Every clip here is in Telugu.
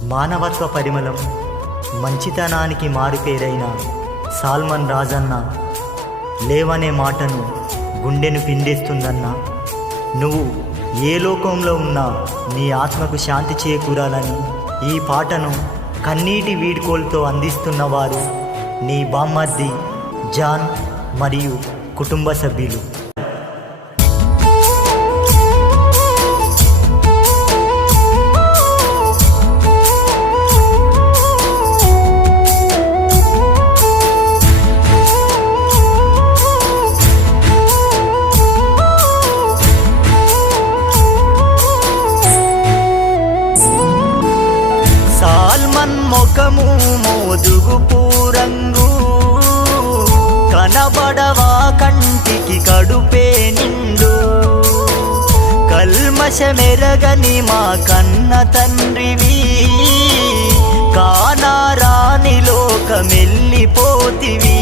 మానవత్వ పరిమళం, మంచితనానికి మారుపేరైన సాల్మన్ రాజన్న లేవనే మాటను గుండెను పిండేస్తుందన్నా. నువ్వు ఏ లోకంలో ఉన్నా నీ ఆత్మకు శాంతి చేకూరాలని ఈ పాటను కన్నీటి వీడ్కోలుతో అందిస్తున్నవారు నీ బామ్మర్ది జాన్ మరియు కుటుంబ సభ్యులు. ముఖము మోదుగు పూరంగు కనబడవా కంటికి కడుపే నిండు, కల్మషమెరగని మా కన్న తండ్రివి, కానారాని లోకమెల్లిపోతివి.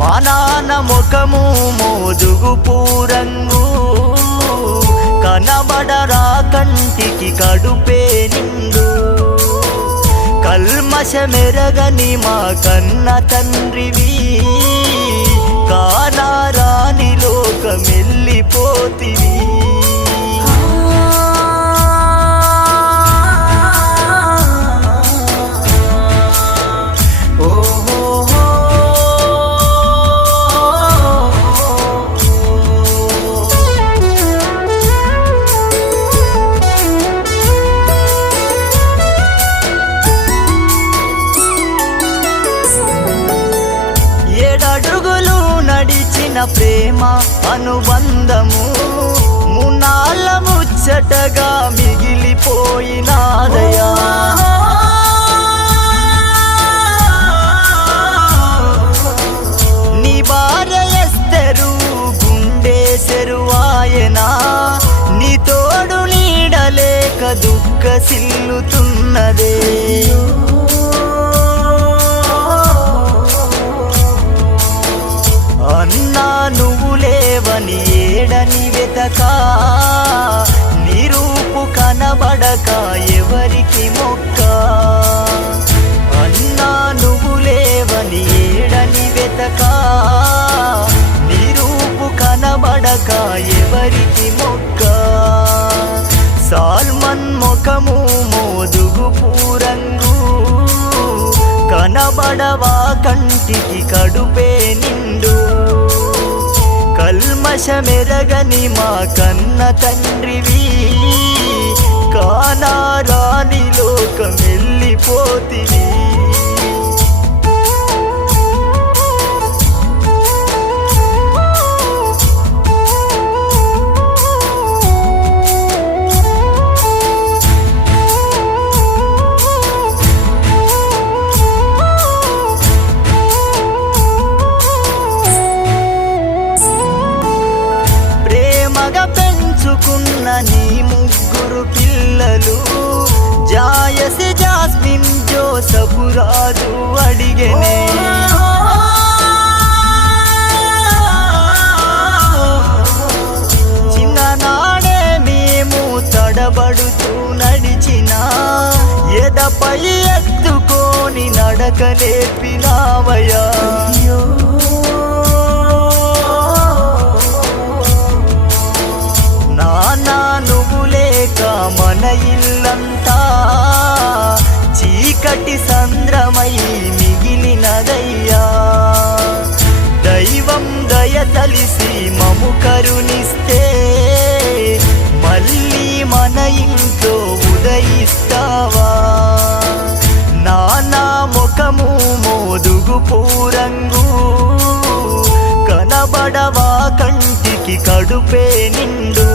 మా నాన్న ముఖము మోదుగు పూరంగు కనబడరా కంటికి కడుపే నిండు, కల్మషమెరగని మా కన్న తండ్రివి, కానారాని లోకమెల్లిపోతివి. అడుగులు నడిచిన ప్రేమ అనుబంధము మున్నాళ్ళ ముచ్చటగా మిగిలిపోయినాదయా. నీ భార్య ఎస్తరు గుండె సెరువాయనా, నీ తోడు నీడలేక దుఃఖ సిల్లుతున్నదే. అన్నా నువ్వు లేవని ఏడని వెతక, నీ రూపు కనబడక ఎవరికి మొక్క. అన్నా నువ్వు లేవని ఏడని వెతక, నీ రూపు కనబడక ఎవరికి మొక్క. సాల్మన్ ముఖము మోదుగు పూరంగు కనబడవా కంటికి కడుపే నిండు, కల్మషమెరగని మా కన్న తండ్రివి, కానారాని లోకమెల్లిపోతివి. పెంచుకున్న నీ ముగ్గురు పిల్లలు జాయసి, జాస్మిన్, జోసపు రాజు అడిగెనే. చిన్ననాడే మేము తడబడుతూ నడిచిన, ఎదపై ఎత్తుకొని నడక నేర్పినావయ్యా. నాన్నా నువ్వు లేక మన ఇల్లంతా చీకటి సంద్రమై మిగిలినదయ్యా. దైవం దయ తలిసి మము కరుణిస్తే మళ్ళీ మన ఇంట్లో ఉదయిస్తావా. నాన్నా ముఖము మోదుగు పూరంగు కనబడవా కంటికి కడుపే నిండు,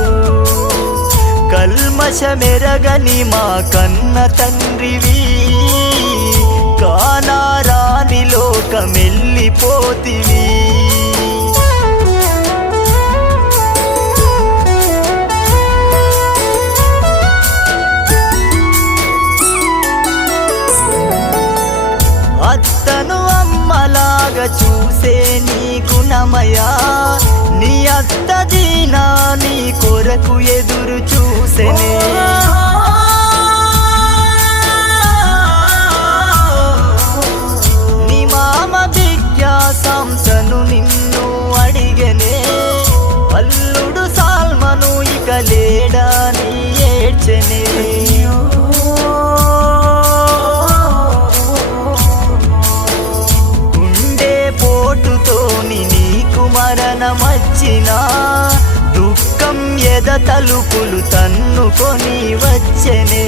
కల్మషమెరగని మా కన్న తండ్రివి, కానారాని లోకమెల్లిపోతివి. అత్తను అమ్మలాగా చూసే నీ గుణమయా, నీ అత్త దీనా నీ కొరకు ఎదురు చూసెనే. తలుపులు తన్నుకొని వచ్చెనే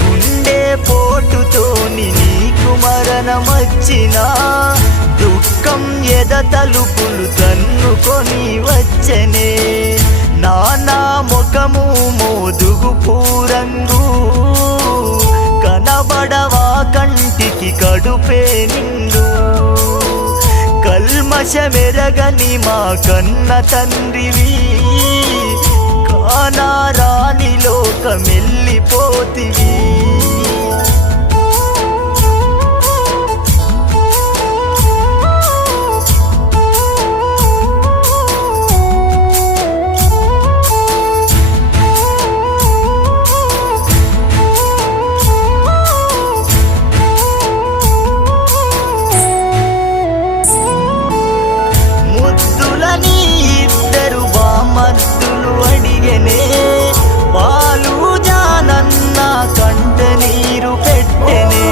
గుండె పోటుతోని నీకు మరణమచ్చినా దుఃఖం ఎద తలుపులు తన్నుకొని వచ్చెనే నానా ముఖము మోదుగు పూరంగు కనబడవా కంటికి కడుపే నిండు కల్మషమెరగని మా కన్న తండ్రివి కానారాని లోకమెల్లిపోతివి మద్దులు అడిగనే పాలు జానన్న కంట నీరు పెట్టెనే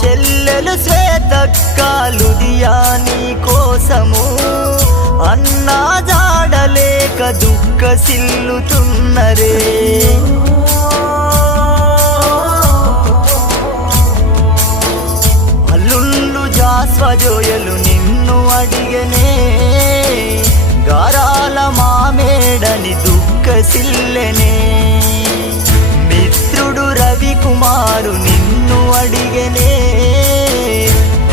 చెల్లెలు శ్వేతక్క లుధియాని కోసము అన్నా జాడలేక దుఃఖ సిల్లుతున్నరే స్వజోయలు నిన్ను అడిగనే గారాల మామేడని దుఃఖ సిల్లెనే మిత్రుడు రవికుమారు నిన్ను అడిగనే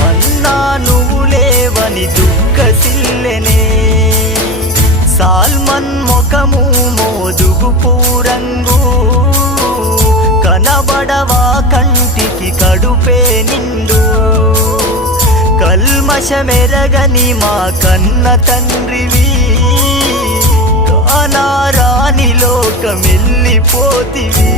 అన్నా నువ్వు లేవని దుఃఖ సిల్లెనే సాల్మన్ ముఖము మోదుగు పూరంగు కనబడవా కంటికి కడుపే నిండు కల్మషమెరగని మా కన్న తండ్రివి కానారాని లోకమెల్లిపోతివి